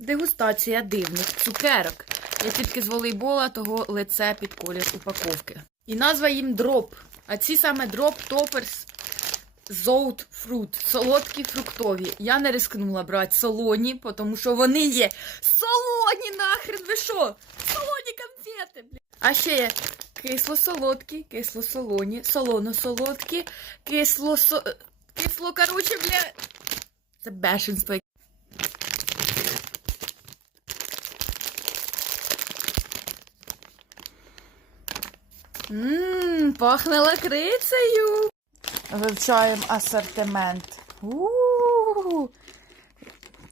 Дегустація дивних цукерок. Я тільки з волейбола, того лице під колір упаковки. І назва їм дроп. А ці саме дроп топерс Зоут фрут. Солодкі фруктові. Я не рискнула брати солоні, тому що вони є солоні нахрен. Ви що? Солоні конфети, блін. А ще є кисло-солодкі, кисло-солоні, солоно-солодкі, кисло кисло, короче, бля. Це бешенство. Ммм, пахне лакрицею. Вивчаємо асортимент. У-у-у.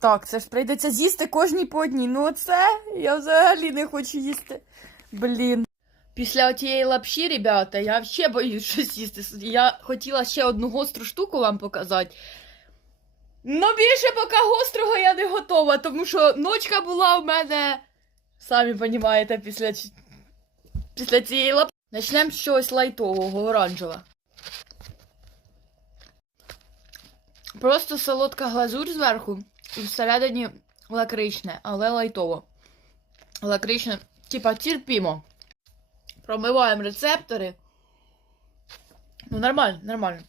Так, це ж прийдеться з'їсти кожній по одній. Ну оце я взагалі не хочу їсти. Блін. Після тієї лапші, ребята, я ще боюсь щось їсти. Я хотіла ще одну гостру штуку вам показати. Ну, більше поки гострого я не готова, тому що ночка була у мене, самі розумієте, після, після цієї лапші. Почнемо з чогось лайтового, оранжевого. Просто солодка глазурь зверху і всередині лакричне, але лайтово. Лакричне, типа терпімо. Промиваємо рецептори. Ну, нормально, нормально.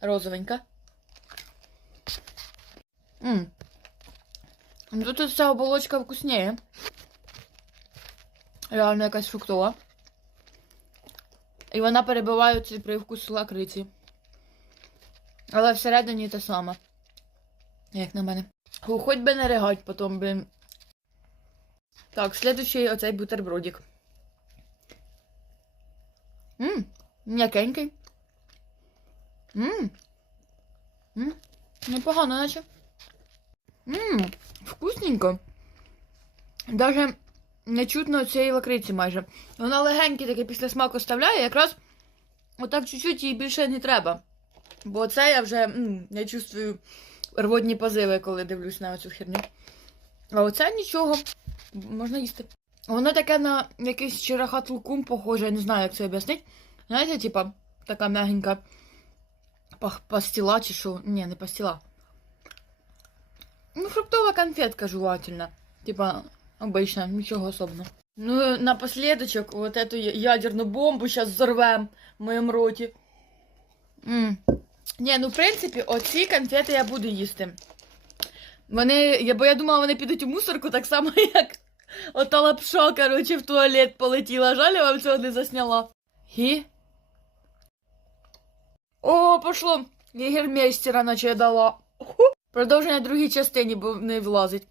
Розовенька. М. Ну, Тут ця оболочка вкусніє. Реально якась фруктова. І вона перебиває цей привкус лакриці. Але всередині те саме. Як на мене. Хоч би не ригать потім, блін. Так, слідуючий оцей бутербродик. Ммм, м'якенький. Ммм. Ммм, непогано, наче. Ммм, вкусненько. Даже не чутно цієї лакриці майже. Вона легенький такий після смаку оставляє, якраз отак чуть-чуть їй більше не треба. Бо це я вже м, я чувствую рвотні позиви, коли дивлюсь на цю херню. А оце нічого, можна їсти. Воно таке на якийсь чирахат лукум похоже, я не знаю, як це об'яснити. Знаєте, типа, така м'ягенька пастила чи що. Ні, не пастила. Ну, фруктова конфетка жевательна. Типа, обычно, ничего особенного. Ну, напоследочек, вот эту я- ядерную бомбу сейчас взорвем в моєму роті. М. Ні, ну в принципі, оці конфети я буду їсти. Вони, я, бо я думала, вони підуть у мусорку так само, як ота лапша, коротше, в туалет полетіла. Жаль, я вам цього не засняла. І. О, пошло! Єгермейстера наче я дала. Продовження другій частині, бо не влазить.